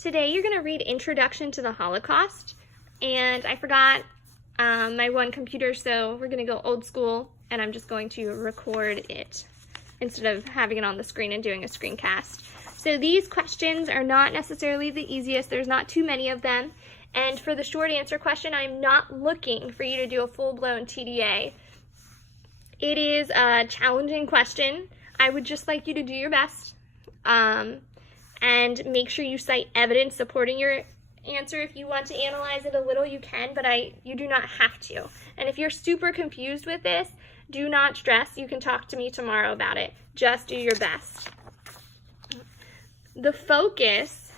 Today you're going to read Introduction to the Holocaust, and I forgot my one computer, so we're going to go old school, and I'm just going to record it instead of having it on the screen and doing a screencast. So these questions are not necessarily the easiest. There's not too many of them, and for the short answer question, I'm not looking for you to do a full-blown TDA. It is a challenging question. I would just like you to do your best. And make sure you cite evidence supporting your answer. If you want to analyze it a little, you can, but you do not have to. And if you're super confused with this, do not stress. You can talk to me tomorrow about it. Just do your best. The focus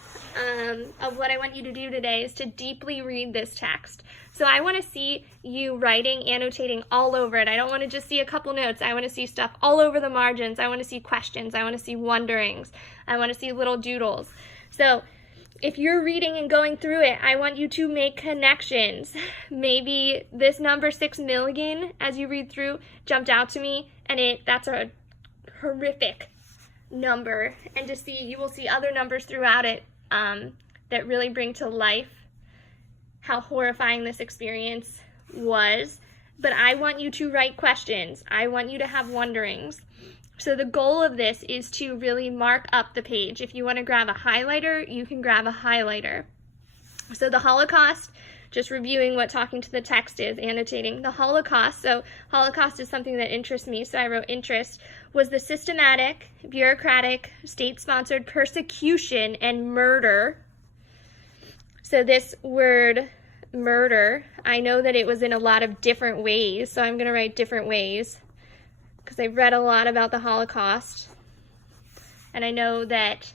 of what I want you to do today is to deeply read this text. So I want to see you writing, annotating all over it. I don't want to just see a couple notes. I want to see stuff all over the margins. I want to see questions. I want to see wonderings. I want to see little doodles. So if you're reading and going through it, I want you to make connections. Maybe this number 6 million, as you read through, jumped out to me, and that's a horrific number. And to see, you will see other numbers throughout it that really bring to life how horrifying this experience was. But I want you to write questions. I want you to have wonderings. So the goal of this is to really mark up the page. If you want to grab a highlighter, you can grab a highlighter. So the Holocaust, just reviewing what talking to the text is, annotating the Holocaust. So Holocaust is something that interests me, so I wrote interest, was the systematic, bureaucratic, state-sponsored persecution and murder. So this word, murder, I know that it was in a lot of different ways, so I'm going to write different ways because I've read a lot about the Holocaust, and I know that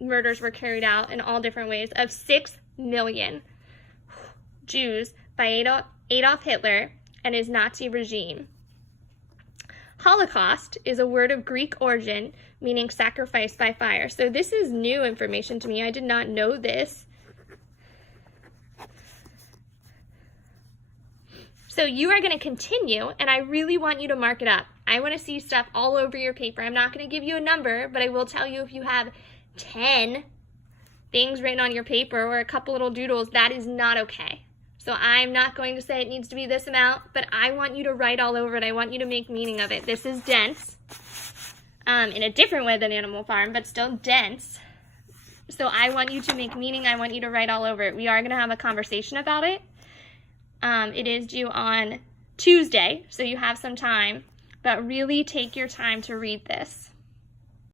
murders were carried out in all different ways of 6 million Jews by Adolf Hitler and his Nazi regime. Holocaust is a word of Greek origin meaning sacrifice by fire. So this is new information to me. I did not know this. So you are going to continue, and I really want you to mark it up. I want to see stuff all over your paper. I'm not going to give you a number, but I will tell you if you have 10 things written on your paper or a couple little doodles, that is not okay. So I'm not going to say it needs to be this amount, but I want you to write all over it. I want you to make meaning of it. This is dense, in a different way than Animal Farm, but still dense. So I want you to make meaning. I want you to write all over it. We are going to have a conversation about it. It is due on Tuesday, so you have some time, but really take your time to read this.